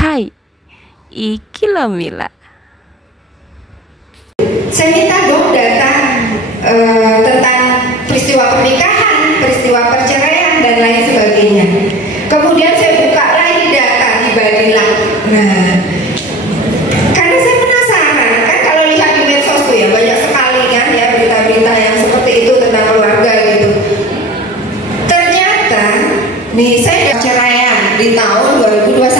Hai, iki lho Mila. Saya minta dong data tentang peristiwa pernikahan, peristiwa perceraian dan lain sebagainya. Kemudian saya buka lagi data di Badilah. Nah, karena saya penasaran, kan kalau lihat di medsos tuh ya banyak sekali kan ya berita-berita yang seperti itu tentang keluarga gitu. Ternyata nih saya perceraian di tahun 2021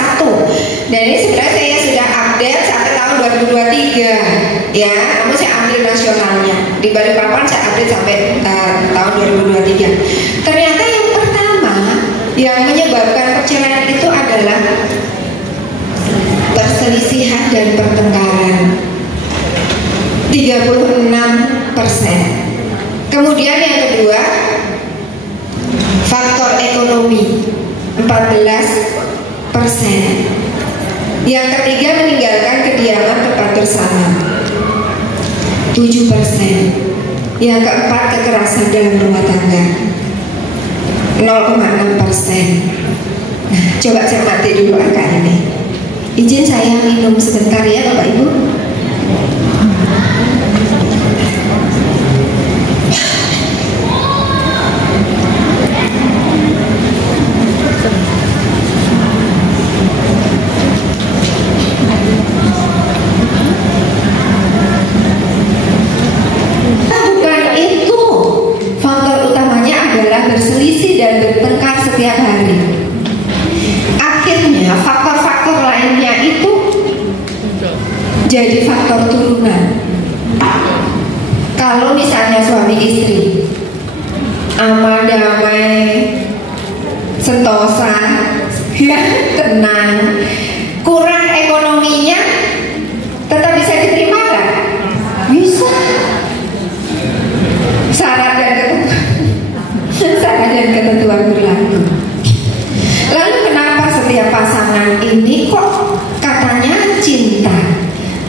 dan ini sebenarnya saya sudah update sampai tahun 2023 ya, namun saya ambil nasionalnya. Di Balikpapan saya update sampai tahun 2023. Ternyata yang pertama yang menyebabkan perceraian itu adalah perselisihan dan pertengkaran, 36%. Kemudian yang kedua faktor ekonomi, 14%. Yang ketiga meninggalkan kediaman tempat bersama, 7%. Yang keempat kekerasan dalam rumah tangga, 0,6%. Nah, coba cermati dulu angka ini. Izin saya minum sebentar ya Bapak Ibu. Berselisih dan bertengkar setiap hari. Akhirnya faktor-faktor lainnya itu jadi faktor turunan. Kalau misalnya suami istri aman damai sentosa ya tenang, kurang ekonominya tetap bisa diterima nggak? Bisa. Syarat dan ketentuan berlaku. Lalu kenapa setiap pasangan ini kok katanya cinta?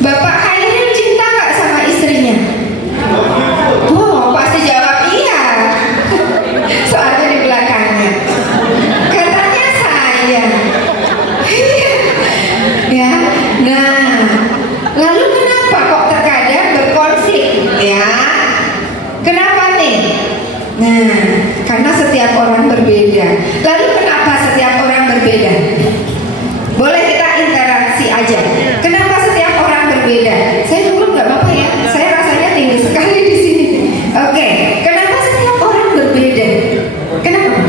Bapak Khairil cinta nggak sama istrinya? Oh, pasti jawab iya. Soalnya di belakangnya katanya sayang. Ya, nah, lalu kenapa kok terkadang berkonflik? Ya, kenapa nih? Nah, karena setiap orang berbeda. Lalu kenapa setiap orang berbeda? Boleh kita interaksi aja. Kenapa setiap orang berbeda? Saya dulu nggak apa-apa ya. Saya rasanya tinggi sekali di sini. Oke, kenapa setiap orang berbeda? Kenapa?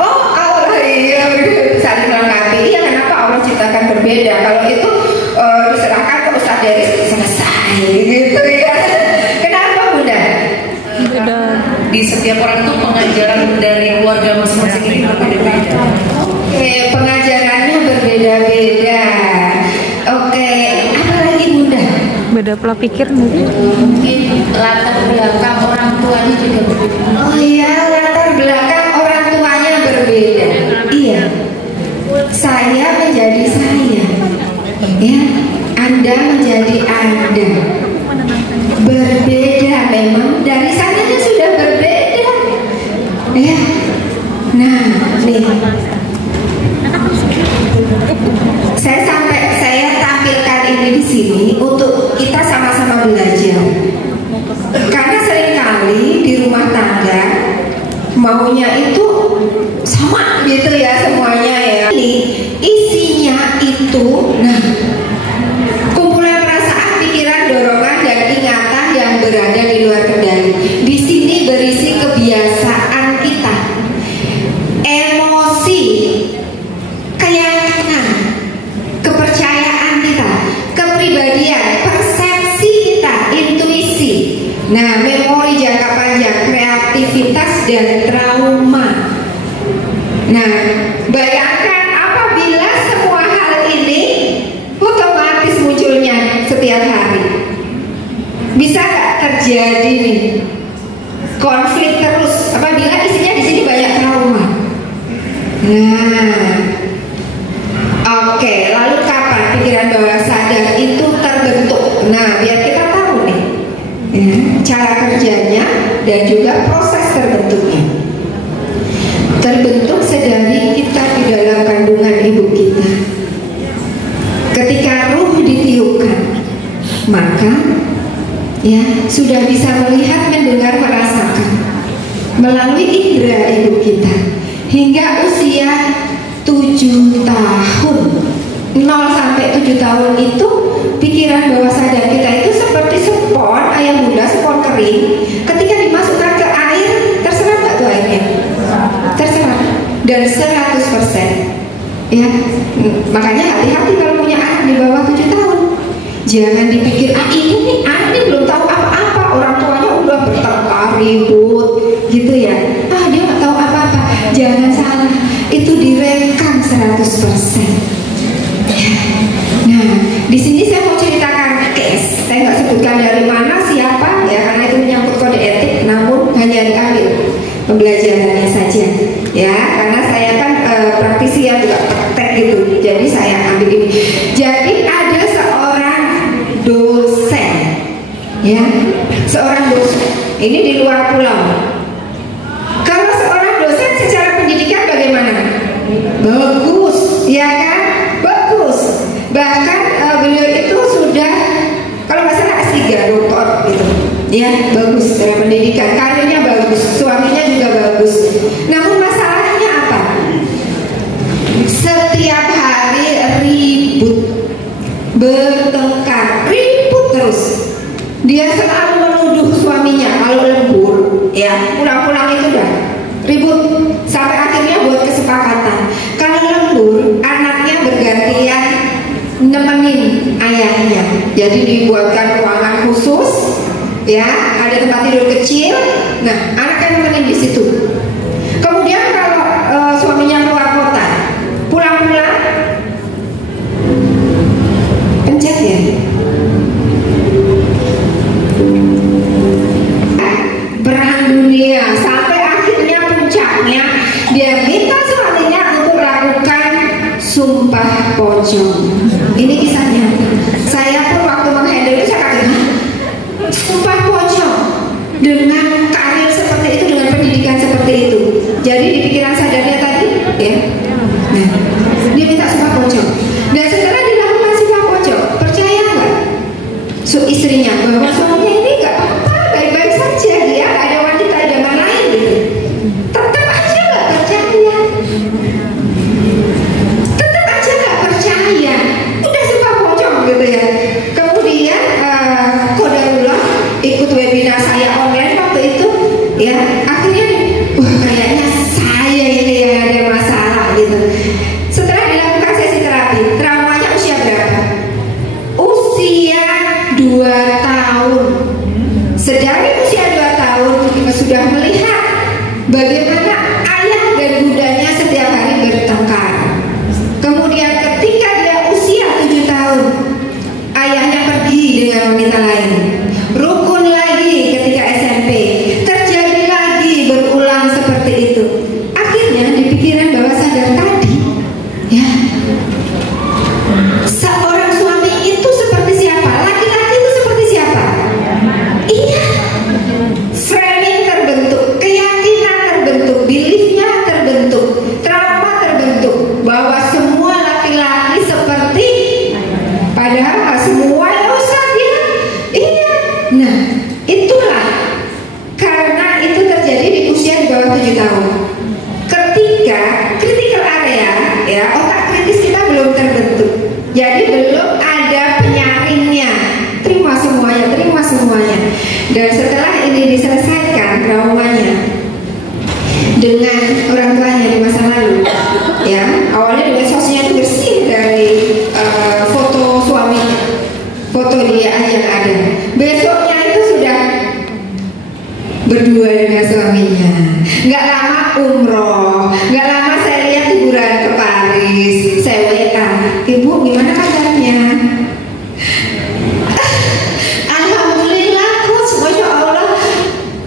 Oh, Allah iya saling melengkapi. Iya, kenapa Allah ciptakan berbeda? Kalau itu diserahkan ke Ustaz Deris selesai gitu ya. Kenapa Bunda? Di setiap orang itu pengajaran dari keluarga masing-masing ini berbeda-beda. Oke, pengajarannya berbeda-beda. Oke, apa lagi Bunda? Beda pola pikir mungkin. Mungkin latar belakang orang tuanya juga berbeda. Oh iya, latar belakang orang tuanya berbeda. Iya, saya menjadi saya, ya, Anda menjadi Anda. Berbeda memang, dari sananya sudah berbeda ya. Nah nih, saya tampilkan ini di sini untuk kita sama-sama belajar. Karena seringkali di rumah tangga maunya itu sama gitu ya semuanya ya. Ini isinya itu, nah, kumpulan perasaan, pikiran, dorongan dan ingatan yang berada di luar kendali. Di sini berisi kebiasaan kita, emosi, keyakinan, kepercayaan kita, kepribadian, persepsi kita, intuisi. Nah, memori jangka panjang, kreativitas dan trauma. Nah, bayangkan apabila semua hal ini otomatis munculnya setiap hari. Bisa nggak terjadi nih konflik terus apabila isinya di sini banyak trauma? Nah, oke, lalu kapan pikiran bawah sadar itu terbentuk? Nah, biar kita tahu nih ya, cara kerjanya dan juga proses terbentuknya. Terbentuk sedari kita di dalam kandungan ibu kita. merasakan, ya, sudah bisa melihat, mendengar, merasakan melalui indera ibu kita hingga usia 7 tahun. 0 sampai 7 tahun itu pikiran bawah sadar kita itu seperti spon ayam bunda, spon kering. Ketika dimasukkan ke air, terserap nggak tuh airnya? Terserap, dan 100%. Ya, makanya hati-hati kalau punya anak di bawah 7 tahun. Jangan dipikir, ini belum tahu apa-apa, orang tuanya udah bertengkar, ribut, gitu ya. Dia nggak tahu apa-apa. Jangan salah, itu direkam 100%. Nah, di sini saya mau ceritakan case. Saya nggak sebutkan dari mana, siapa, ya, karena itu menyangkut kode etik. Namun hanya diambil pembelajarannya saja, ya. Karena saya kan praktisi ya, juga praktek gitu. Jadi saya ambil ini. Jadi ada seorang dosen, ya, seorang dosen. Ini di luar pulau. Kalau seorang dosen secara pendidikan bagaimana? Bagus, ya kan? Bagus. Bahkan beliau itu sudah, kalau nggak salah S3, doktor gitu. Ya, bagus secara pendidikan, karirnya bagus, suaminya juga bagus. Namun masalahnya apa? Setiap hari ribut, bertengkar, ribut terus. Dia selalu menuduh suaminya kalau lembur, ya, pulang-pulang itu udah ribut, sampai akhirnya buat kesepakatan kalau lembur anaknya bergantian nemenin ayahnya. Jadi dibuatkan ruangan khusus, ya, ada tempat tidur kecil. Nah, anaknya nemenin di situ. Kemudian kalau suaminya keluar kota, pulang-pulang pencet ya, perang dunia, sampai akhirnya puncaknya dia minta suaminya untuk lakukan sumpah pocong. Ini kisahnya. Saya pun waktu menghandle itu saya kaget, sumpah pocong dengan karir seperti itu, dengan pendidikan seperti itu. Jadi di pikiran sadarnya tadi, ya, nah, dia minta sumpah pocong. Dan setelah dilakukan sumpah pocong, percaya nggak istrinya bahwa suaminya ini nggak apa-apa, baik-baik saja, dia ada wanita idaman lain gitu. Tetap aja nggak percaya. Udah sumpah pocong gitu ya. Kemudian kodarullah ikut webinar saya online waktu itu, ya, akhirnya kayaknya saya ini yang ada masalah gitu. Setelah dilakukan sesi terapi, traumanya usia berapa? Usia 2 tahun. Sedari usia 2 tahun sudah melihat bagaimana ayah dan bundanya setiap hari bertengkar. Kemudian ketika dia usia 7 tahun, ayahnya pergi dengan wanita lain. Rukun lagi ketika SMP, terjadi lagi, berulang seperti itu. Akhirnya di pikiran bawah sadar tadi, ya, seorang suami itu seperti siapa? Laki-laki itu seperti siapa? Iya, framing terbentuk, keyakinan terbentuk, beliefnya terbentuk, trauma terbentuk bahwa semua laki-laki seperti, padahal semua ya Ustaz ya. Iya. Nah, itulah karena itu terjadi di usia di bawah 7 tahun. Ketika critical area, ya, otak kritis kita belum terbentuk. Jadi belum ada penyaringnya. Terima semuanya, terima semuanya. Dan setelah ini diselesaikan traumanya dengan orang tuanya di masa lalu, ya, awalnya di medsosnya itu bersih dari foto suaminya, foto dia yang ada. Besoknya itu sudah berdua dengan suaminya. Nggak lama umroh, nggak lama saya lihat liburan ke Paris. Saya WA, ibu gimana kabarnya? Alhamdulillah, coach, masya Allah.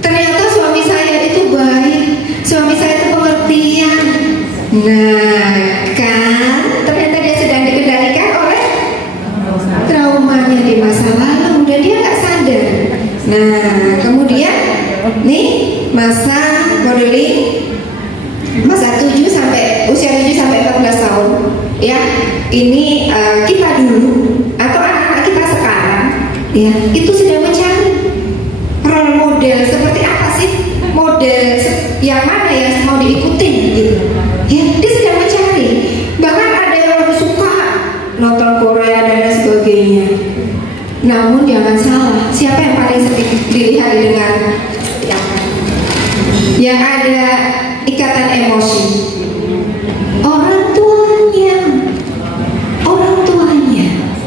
Ternyata suami saya itu baik, suami saya itu pengertian. Nah, kan ternyata dia sedang dikendalikan oleh traumanya di masa lalu dan dia nggak sadar. Nah, kemudian nih masa modeling, masa 7 sampai usia 7 sampai 14 tahun, ya. Ini kita dulu atau anak-anak kita sekarang ya itu sedang mencari role model seperti apa sih, model yang mana yang mau diikutin gitu ya. Dia sedang mencari, bahkan ada yang lebih suka nonton Korea dan lain sebagainya. Namun jangan salah, siapa yang paling sering dilihat didengar? Yang ada ikatan emosi, orang tuanya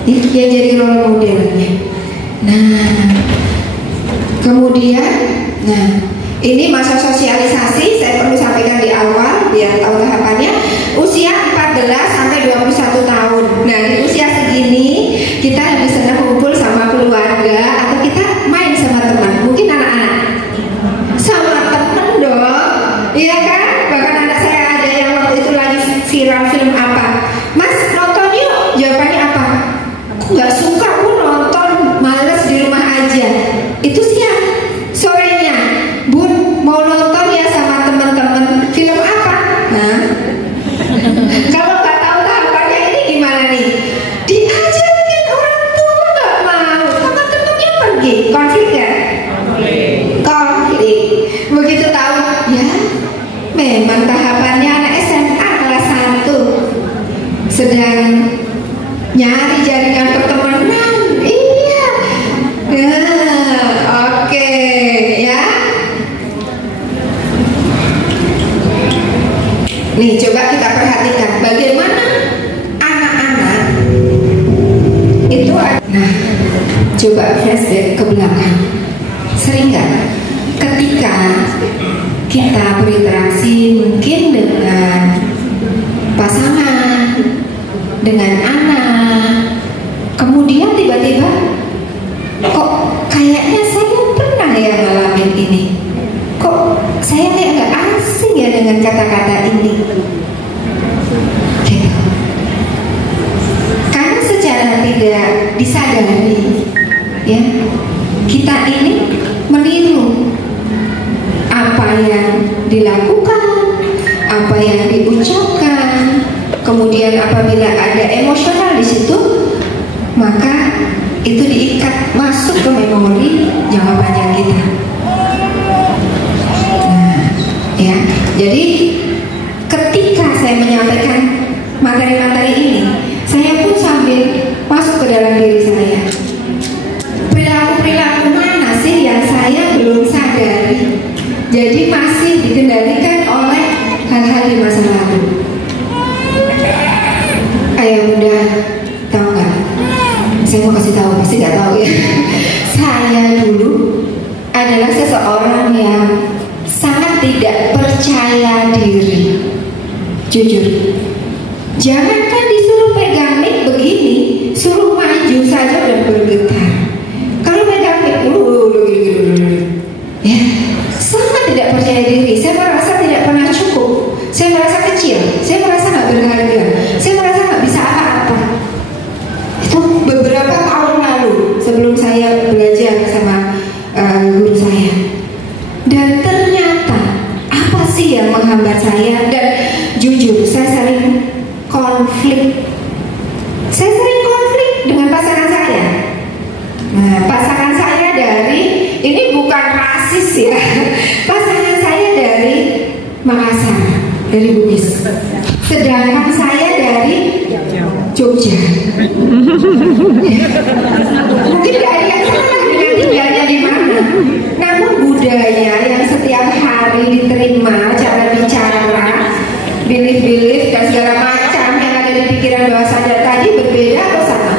itu yang jadi role modelnya. Nah kemudian, ini masa sosialisasi saya perlu sampaikan di awal biar tahu tahapannya. Usia 14 sampai 21 tahun. Nah di usia segini kita lebih senang kumpul sama keluarga atau kita main sama teman. Mungkin anak-anak sama temen dong, iya kan? Bahkan anak saya ada yang waktu itu lagi viral film apa, Mas nonton yuk, jawabannya apa? Aku nggak suka, aku nonton, males di rumah aja. Itu siang, sorenya Bun mau nonton ya sama teman-teman, film apa? Nah kalau nggak tahu tahapannya ini gimana nih? Diajarin orang tua nggak mau, teman-temannya pergi, konflik ya? Konflik. Begitu tahu, ya memang tahapannya anak SMA kelas 1 sedang nyari jaringan pertemanan. Iya. Oke, ya. Nih coba kita perhatikan bagaimana anak-anak itu. Nah, coba flashback ke belakang. Sering nggak ketika kita berinteraksi mungkin dengan pasangan, dengan anak, kemudian tiba-tiba kok kayaknya saya pernah ya ngalamin ini, kok saya kayak nggak asing ya dengan kata-kata ini gitu. Karena secara tidak disadari ya, kita ini meniru apa yang dilakukan, apa yang diucapkan. Kemudian apabila ada emosional di situ, maka itu diikat masuk ke memori jangka panjang kita. Nah, ya. Jadi ketika saya menyampaikan materi-materi ini, saya pun sambil masuk ke dalam diri saya. Perilaku-perilaku mana sih yang saya belum sadari? Jadi masih dikendalikan oleh hal-hal di masa lalu. Ayah bunda, tahu nggak? Saya mau kasih tahu, pasti nggak tahu ya. Saya dulu adalah seseorang yang sangat tidak percaya diri. Jujur, jangankan disuruh pegang mic begini, suruh maju saja udah bergetar. Kalau pegang mic, ya, sangat tidak percaya diri. Saya merasa tidak pernah cukup. Saya merasa kecil. Saya merasa nggak berharga. Saya merasa nggak bisa apa-apa. Itu beberapa tahun lalu sebelum saya belajar sama guru saya. Dan ternyata apa sih yang menghambat saya? Dan jujur, saya sering konflik. Saya sering konflik dengan pasangan saya. Nah, pasangan saya dari, ini bukan rasis ya. Pasangan saya dari Makassar, dari Bugis. Sedangkan saya dari Jogja. Mungkin gak ada yang salah dengan tinggalnya di mana. Namun budaya yang setiap hari diterima, cara bicara, belief-belief dan segala macam yang ada di pikiran bawah sadar tadi berbeda atau sama?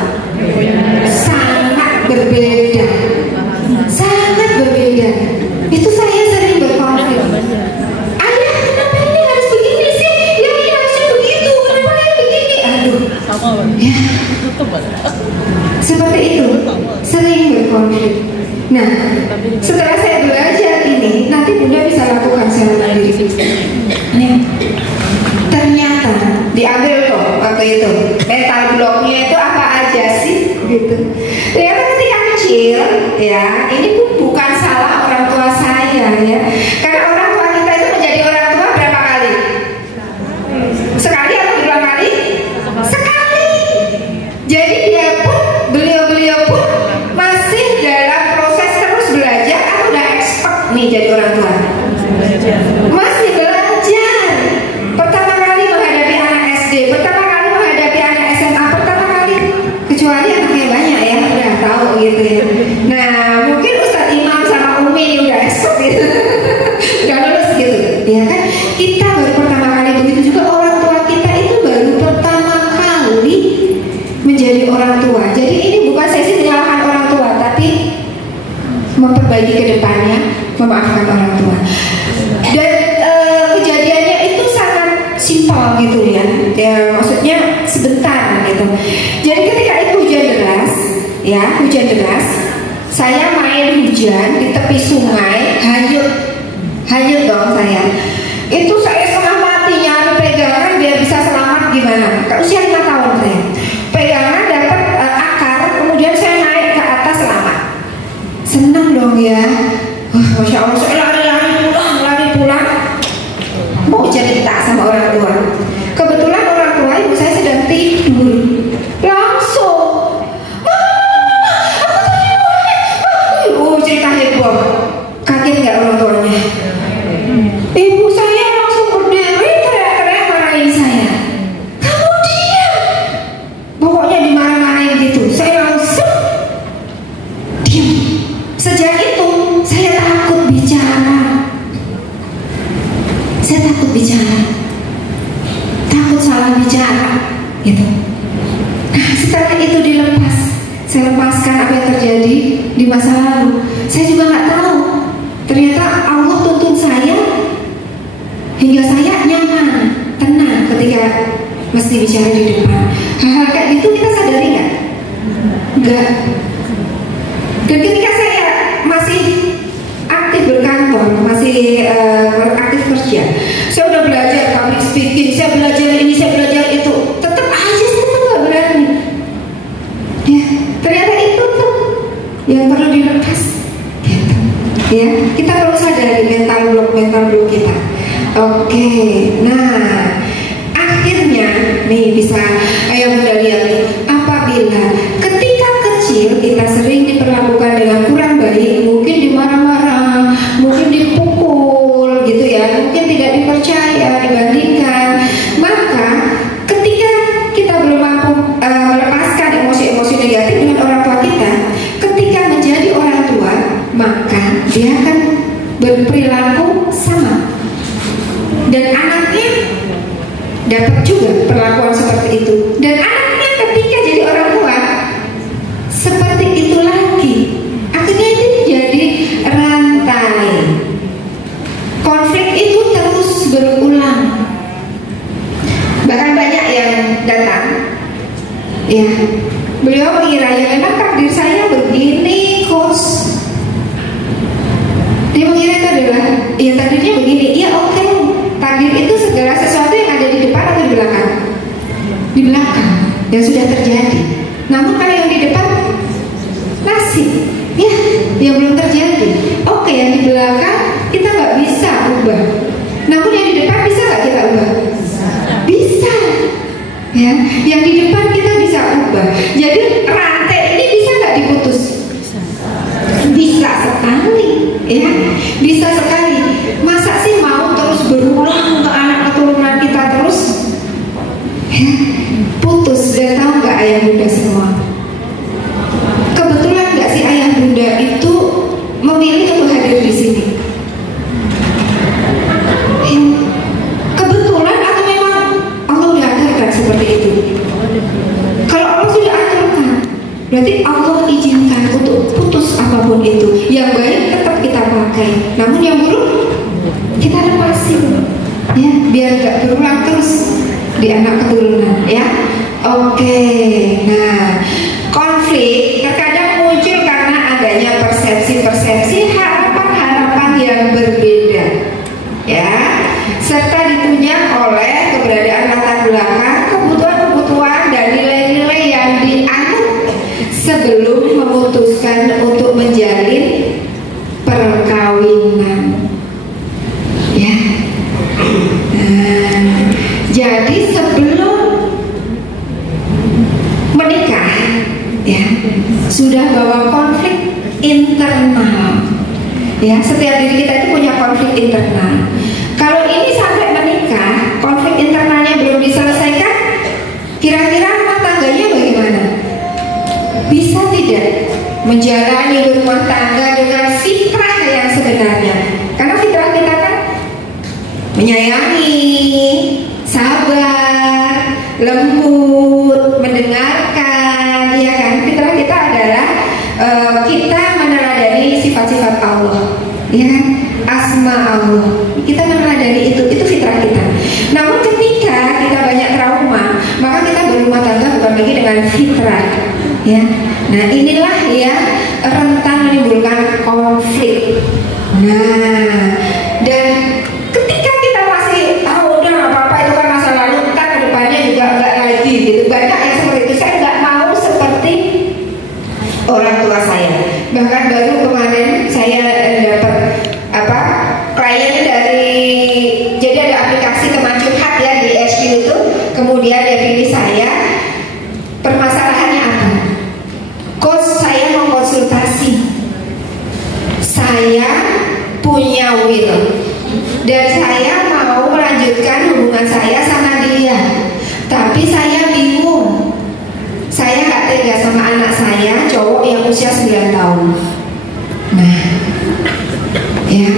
Sangat berbeda. Sangat berbeda. Itu saya sering berkonflik. Ayah, kenapa ini harus begini sih? Ya ini harusnya begitu. Kenapa yang begini? Aduh. Ya. Seperti itu. Sering berkonflik. Nah, setelah saya belajar ini, nanti bunda bisa lakukan secara mandiri. Nih, ternyata diambil kok waktu itu mental blocknya itu apa aja sih gitu. Ternyata ketika kecil ya, ini pun bukan salah orang tua saya ya, karena orang tua kita itu menjadi orang tua berapa kali? Sekali atau dua kali? Sekali. Jadi dia pun, beliau pun masih gitu ya. Nah mungkin Ustadz Imam sama Umi ini udah expert gitu, udah lulus gitu, ya kan? Kita baru pertama kali begitu juga, orang tua kita itu baru pertama kali menjadi orang tua. Jadi ini bukan sesi menyalahkan orang tua, tapi memperbaiki ke depannya, memaafkan orang tua. Dan kejadiannya itu sangat simpel gitu ya, maksudnya sebentar gitu. Jadi ketika itu hujan deras, ya hujan deras, saya main hujan di tepi sungai, hanyut dong saya. Itu saya setengah mati nyari pegangan biar bisa selamat gimana? Usia 5 tahun saya. Pegangan dapat akar, kemudian saya naik ke atas selamat. Senang dong ya. Masya Allah, saya lari pulang. Mau cerita sama orang tua. Kebetulan orang tua ibu saya sedang tidur. Langsung, cerita heboh. Kaget nggak orang tuanya? Ibu saya langsung berdiri teriak-teriak marahin saya. Kamu diam. Pokoknya dimarah-marahin gitu. Saya langsung diam. Sejak itu saya takut bicara. Saya takut bicara, takut salah bicara, gitu. Nah, setelah itu dilepas, saya lepaskan apa yang terjadi di masa lalu. Saya juga nggak tahu. Ternyata Allah tuntun saya hingga saya nyaman, tenang ketika mesti bicara di depan. Hal-hal kayak gitu kita sadari nggak? Nggak. Dan ketika saya masih aktif berkantor, masih aktif kerja, saya udah belajar public speaking, saya belajar ini, saya belajar itu, tetap aja saya tetap gak berani. Ya, ternyata itu tuh yang perlu dilepas. Gitu. Ya, kita perlu sadari mental block kita. Oke, nah akhirnya nih bisa, ayo Bunda lihat nih, apabila ketika kecil kita sering diperlakukan dengan kurang baik, mungkin dimarah-marah, mungkin dipukul gitu ya, mungkin tidak dipercaya, dibandingkan, maka ketika kita belum mampu melepaskan emosi-emosi negatif dengan orang tua kita, ketika menjadi orang tua, maka dia akan berperilaku sama, dan anaknya dapat juga perlakuan seperti itu, dan anaknya ketika jadi orang tua seperti itu lagi. Akhirnya itu jadi rantai. Konflik itu terus berulang. Bahkan banyak yang datang, ya, beliau mengira ya memang takdir saya begini, Kos. Dia mengira itu adalah, ya takdirnya begini. Iya, oke. Takdir itu segala sesuatu yang ada di depan atau di belakang? Di belakang, yang sudah terjadi. Namun kalau yang di depan nasib, ya, yang belum terjadi. Oke, yang di belakang kita nggak bisa ubah. Namun yang di depan bisa nggak kita ubah? Bisa. Ya, yang di depan kita bisa ubah. Jadi rantai ini bisa nggak diputus? Bisa sekali, ya, bisa sekali. Masa sih mau terus berulang ke anak keturunan kita terus? Ya, putus. Dan tahu nggak ayah bunda semua? Kebetulan nggak sih ayah bunda itu memilih untuk hadir di sini? Kebetulan atau memang Allah udah aturkan seperti itu? Kalau Allah sudah aturkan, berarti Allah izinkan untuk putus apapun itu. Yang baik tetap kita pakai, namun yang buruk kita lepasin, ya, biar nggak berulang terus di anak keturunan, ya. Oke, nah konflik terkadang muncul karena adanya persepsi-persepsi, harapan-harapan yang berbeda, ya, serta ditunjang oleh keberadaan latar belakang, kebutuhan-kebutuhan dan nilai-nilai yang dianut sebelum memutuskan untuk menjalin perkawinan, ya. Jadi sebelum menikah, ya, sudah bawa konflik internal, ya. Setiap diri kita itu punya konflik internal. Kalau ini sampai menikah, konflik internalnya belum diselesaikan, kira-kira rumah tangganya bagaimana? Bisa tidak? menjalani berumah tangga dengan fitrah yang sebenarnya. Karena fitrah kita kan menyayangi, sabar, lembut, mendengarkan, ya kan? Fitrah kita adalah kita meneladani sifat-sifat Allah, ya kan? Asma Allah, kita meneladani itu fitrah kita. Namun ketika kita banyak trauma, maka kita berumah tangga bukan lagi dengan fitrah, ya. Nah inilah yang rentan menimbulkan konflik. Nah, dan ketika kita masih tahu udah nggak apa-apa itu kan masa lalu, kita kedepannya juga nggak lagi gitu. Banyak yang seperti itu. Saya nggak mau seperti orang tua saya. Bahkan baru kemarin saya dapat klien dari, jadi ada aplikasi teman curhat ya di SQ itu, kemudian dia pilih saya. Permasalahannya apa? Coach, saya mau konsultasi. Saya punya will dan saya mau melanjutkan hubungan saya sama dia, tapi saya bingung. Saya gak tega sama anak saya, cowok yang usia 9 tahun. Nah, ya,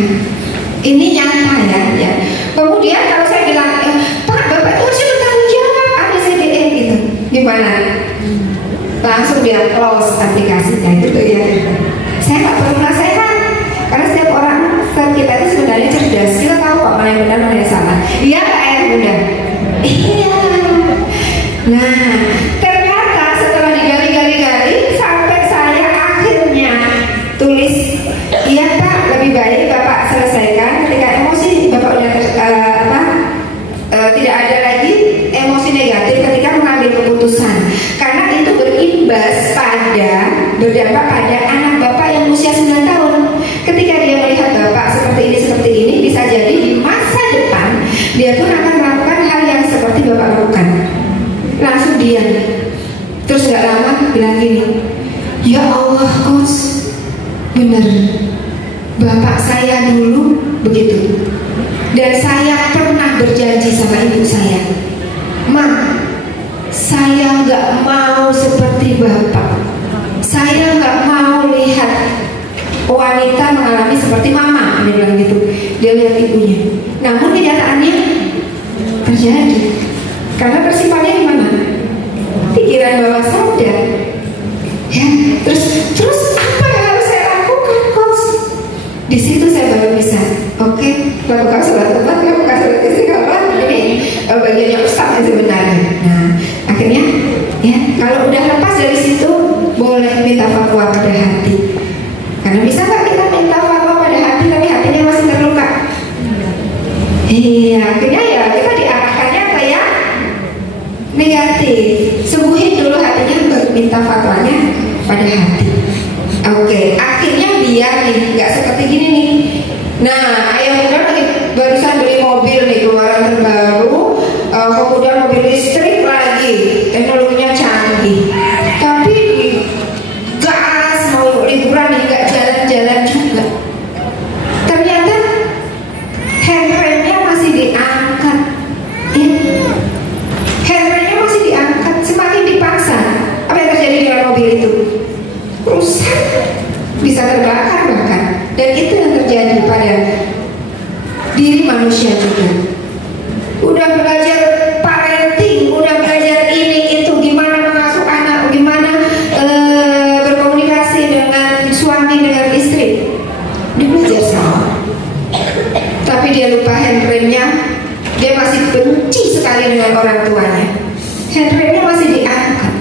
ini nyata ya. Kemudian kalau saya bilang, Pak, Bapak itu harus bertanggung jawab ABCDE gitu, gimana? Langsung dia close aplikasinya gitu ya. Saya nggak perlu nasihat, karena setiap orang kita itu sebenarnya cerdas. Kita tahu kok mana yang benar mana yang salah. Iya Kak ya Bunda? Iya. Nah, ternyata setelah digali-gali sampai saya akhirnya tulis, iya Pak, lebih baik Bapak selesaikan ketika emosi Bapak udah tidak ada lagi emosi negatif ketika mengambil keputusan, karena itu berdampak pada anak Bapak yang usia 9 tahun. Ketika dia melihat Bapak seperti ini, bisa jadi di masa depan dia pun akan melakukan hal yang seperti Bapak lakukan. Langsung diam. Terus gak lama bilang gini, ya Allah Coach, bener, Bapak saya dulu begitu. Dan saya pernah berjanji sama ibu saya, Ma, saya nggak mau seperti Bapak. Saya nggak mau lihat wanita mengalami seperti Mama. Dia bilang gitu. Dia lihat ibunya. Namun kenyataannya terjadi. Karena tersimpannya di mana? Pikiran bawah sadar. Ya, terus apa yang harus saya lakukan, Coach? Di situ saya baru bisa. Oke, lakukan sholat tepat, lakukan sholat istiqamah. Ini bagiannya Ustaz sebenarnya. Nah, akhirnya ya kalau udah lepas dari situ boleh minta fatwa pada hati. Karena bisa nggak kita minta fatwa pada hati tapi hatinya masih terluka? Iya, akhirnya ya kita diarahkannya kayak negatif. Sembuhin dulu hatinya baru minta fatwanya pada hati. Oke, akhirnya biar nih nggak seperti gini nih. Nah, ayah bunda lagi barusan beli mobil nih, keluaran terbaru, kemudian mobil listrik lagi, teknologinya canggih. Tapi gas mau liburan nih, nggak jalan-jalan juga. Ternyata handremnya masih diangkat, ya. Handremnya masih diangkat, semakin dipaksa. Apa yang terjadi dengan mobil itu? Rusak, bisa terbakar bahkan. Dan itu yang terjadi pada diri manusia juga. Udah belajar parenting, udah belajar ini itu, gimana mengasuh anak, gimana berkomunikasi dengan suami, dengan istri. Dia belajar sama, tapi dia lupa handremnya. Dia masih benci sekali dengan orang tuanya. Handremnya masih diangkat.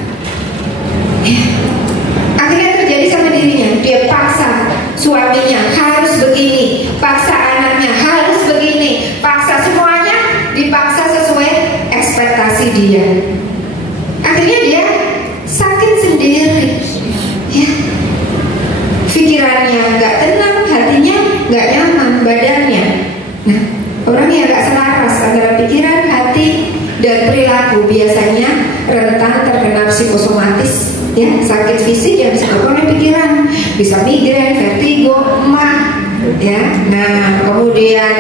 Akhirnya terjadi sama dirinya. Dia paksa suaminya harus begini, paksa anaknya harus begini, paksa semuanya, dipaksa sesuai ekspektasi dia. Akhirnya dia sakit sendiri, ya. Pikirannya nggak tenang, hatinya nggak nyaman, badannya. Nah, orang yang nggak selaras antara pikiran, hati, dan perilaku biasanya rentan terkena psikosomatis. Ya, sakit fisik yang disebabkan oleh pikiran, bisa migrain, vertigo, emah, ya. Nah, kemudian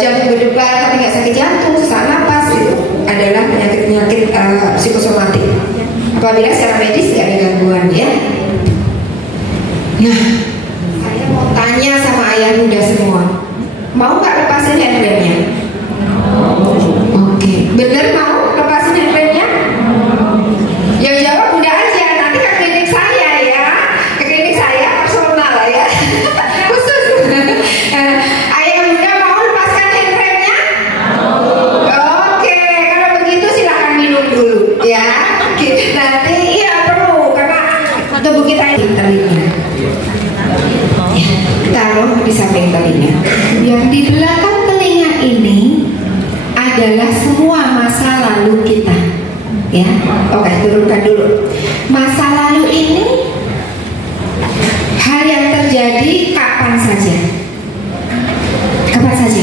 jantung berdebar tapi nggak sakit jantung, sesak napas, itu adalah penyakit-penyakit psikosomatik. Apabila secara medis nggak ada gangguan, ya. Nah, saya mau tanya sama ayah bunda semua, mau nggak lepasin handbrake-nya? Oke, bener mau lepasin handbrake-nya? Yang jawab bunda aja, nanti ke klinik saya ya, ke klinik saya personal ya, khusus. Ayah bunda mau lepaskan handbrake-nya? Oke, kalau begitu silahkan minum dulu ya. Oke, nanti iya perlu karena tubuh kita ini telinga. Taruh di samping telinga. Yang di belakang telinga ini adalah semua masa lalu kita. Ya, oke, turunkan dulu. Masa lalu ini hal yang terjadi kapan saja. Kapan saja.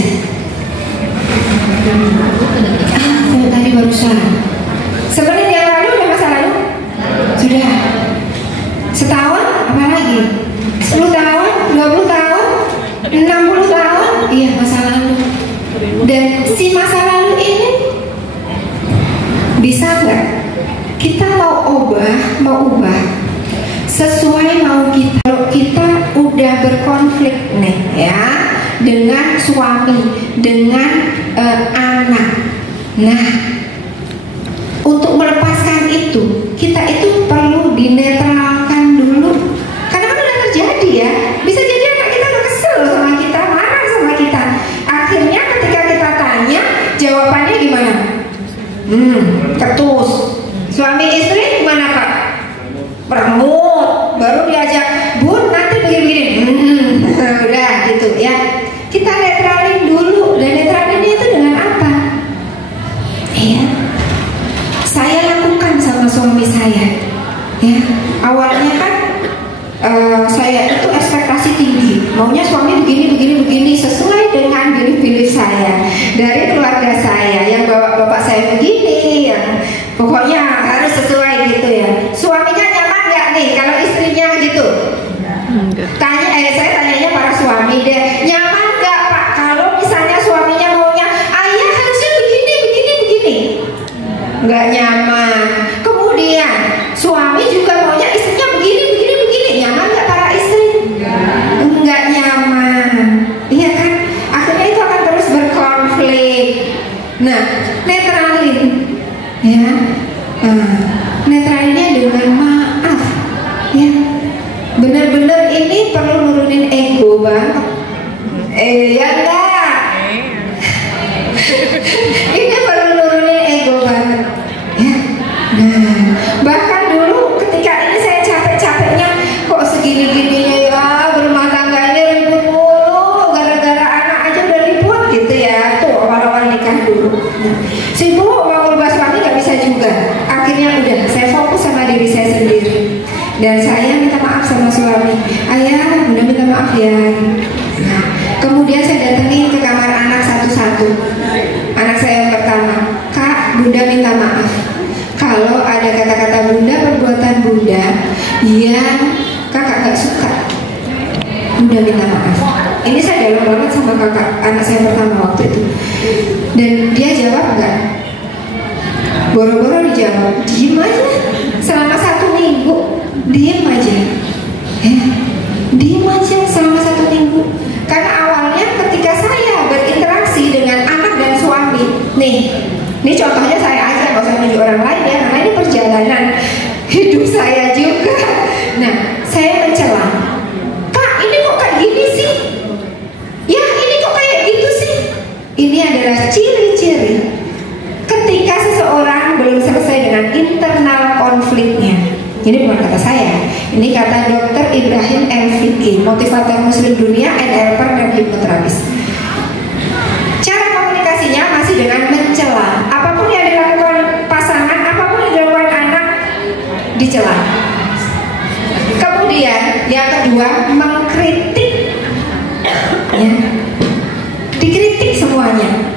Tadi barusan. Semenit yang lalu udah masa lalu? Sudah. Setahun? Apa lagi? 10 tahun? 20 tahun? 60 tahun? Iya, masa lalu. Dan si masa lalu ini bisa nggak kita mau ubah sesuai mau kita? Kalau kita udah berkonflik nih ya dengan suami, dengan anak, nah untuk melepaskan itu kita itu perlu dinetralkan dulu karena kan udah terjadi ya. Bisa jadi anak kita udah kesel sama kita, marah sama kita. Akhirnya ketika kita tanya jawabannya gimana? Ketus. Suami istri gimana Pak? Meremut. Baru diajak, Bun nanti begini-begini. Udah gitu ya. Kita netralin dulu. Dan netralinnya itu dengan apa? Iya. Saya lakukan sama suami saya. Ya. Awalnya kan saya itu ekspektasi tinggi. Maunya suami begini sesuai dengan belief saya dari keluarga saya yang bapak saya begini, yang pokoknya harus sesuai gitu ya. Suaminya nyaman nggak nih kalau istrinya gitu? Saya tanyanya para suami deh, nyaman nggak Pak kalau misalnya suaminya maunya ayah harusnya begini? Nggak nyaman. Kemudian suami juga maunya istrinya begini, nyaman nggak para istri? Nggak nyaman, iya kan? Akhirnya itu akan terus berkonflik. Nah, netralin, ya, netralinnya dengan maaf, ya. Bener-bener ini perlu nurunin ego banget. Ya enggak? Ini perlu nurunin ego banget, ya. Nah, bahkan dulu ketika ini saya capek-capeknya kok segini-gininya ya berumah tangga ini ribut mulu gara-gara anak aja udah ribut gitu ya. Tuh awal-awal nikah dulu sibuk mau ubah suami nggak bisa juga. Akhirnya udah saya fokus sama diri saya sendiri dan saya minta maaf sama suami. Ayah udah minta maaf ya. Nah, kemudian saya datengin ke kamar anak satu-satu. Anak saya yang pertama, Kak, Bunda minta maaf kalau ada kata-kata Bunda, perbuatan Bunda yang kakak gak suka. Bunda minta maaf. Ini saya dalam banget sama kakak anak saya pertama waktu itu. Dan dia jawab enggak? Boro-boro dijawab, diem aja. Selama 1 minggu diem aja. Diem aja selama 1 minggu. Karena awalnya ketika saya berinteraksi dengan anak dan suami, nih contohnya saya aja, nggak usah nunjuk orang lain ya, karena ini perjalanan hidup saya juga. Nah, saya mencela, Kak, ini kok kayak gini sih? Ya, ini kok kayak gitu sih? Ini adalah ciri-ciri ketika seseorang belum selesai dengan internal konfliknya. Ini bukan kata saya, ini kata Dr. Ibrahim El-Fiqi, motivator muslim dunia, NLP dan hipnoterapis. Cara komunikasinya masih dengan mencela. Apapun yang dilakukan pasangan, apapun yang dilakukan anak, dicela. Kemudian yang kedua, mengkritik, ya. Dikritik semuanya.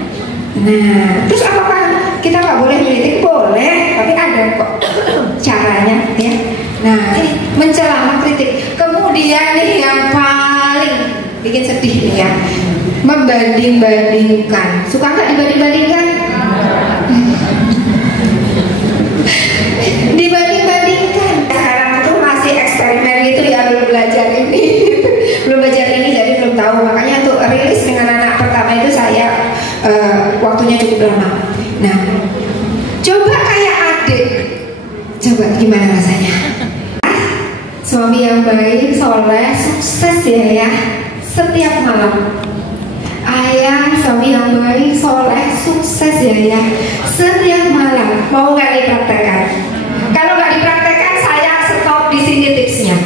Nah, terus apakah kita nggak boleh kritik? Boleh, tapi ada kok caranya, ya. Nah, ini mencela, mengkritik. Kemudian nih yang paling bikin sedih nih ya, membanding-bandingkan. Suka nggak dibanding-bandingkan? Dibanding-bandingkan. Sekarang tuh masih eksperimen gitu ya, belum belajar ini. Coba gimana rasanya? Suami yang baik, soleh, sukses ya setiap malam. Ayah, suami yang baik, soleh, sukses ya setiap malam. Mau nggak dipraktekkan? Kalau nggak dipraktekkan, saya stop di sini tipsnya.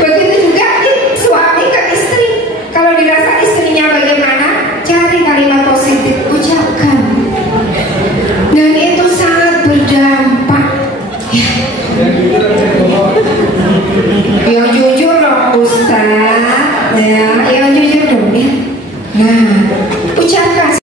Begitu juga suami ke istri. Kalau dirasa istrinya bagaimana, cari kalimat positif, ucapkan. Dan itu sangat berdampak. Yang jujur dong Ustaz, ya, yang jujur dong ya. Nah, ucapkan.